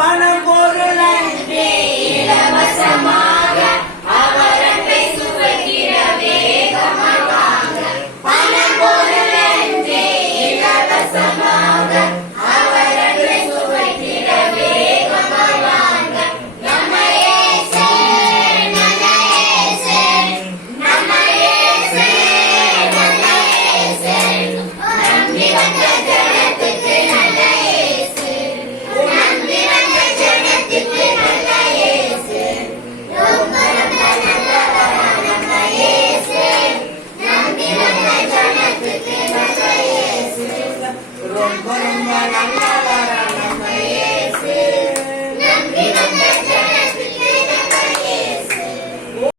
பணம் பொருள் அன்றே இலவசமாக அவர் அன்பை சுவைக்கிற வேகமாய் வாங்க. பணம் பொருள் அன்றே இலவசமாக அவர் அன்பை சுவைக்கிற வேகமாய் வாங்க. நம்ம இயேசு, நம்ம இயேசு, நம்ம இயேசு, நம்ம இயேசு, நம்பி வந்த ஜனத்துக்கு நல்ல இயேசு, நம்பி வந்த ஜனத்துக்கு நல்ல இயேசு, ரொம்ப ரொம்ப நல்லவரா நம்ம இயேசு, நம்பி வந்த ஜனத்துக்கு நல்ல இயேசு, ரொம்ப ரொம்ப நல்லவரா